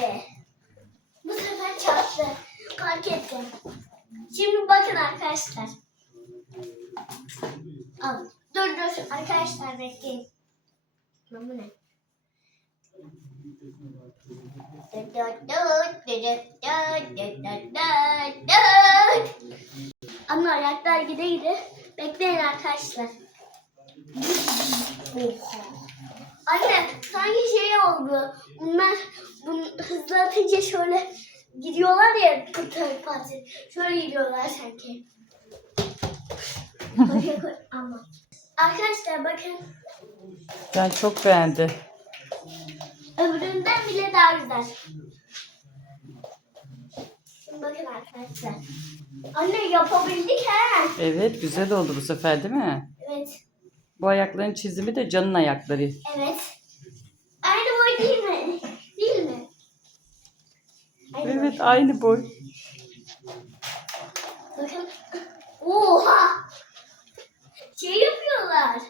geldi. Bu sefer çarptı. Fark ettim. Şimdi bakın arkadaşlar. Al. Dur dur arkadaşlar bekleyin. Bu ne? Ama ayaklar gide gide bekleyin arkadaşlar. Oha. Anne sanki şey oldu. Bunlar bunu hızlı atınca şöyle gidiyorlar ya kıtır patır. Şöyle gidiyorlar sanki. Ama. Arkadaşlar bakın. Ben çok beğendi. Öbüründen bile daha güzel. Şimdi bakın arkadaşlar. Anne yapabildik he. Evet güzel oldu bu sefer değil mi? Bu ayakların çizimi de canın ayakları. Evet. Aynı boy değil mi? Değil mi? Aynı Evet boy. aynı boy. Bakın. Oha! Şey yapıyorlar.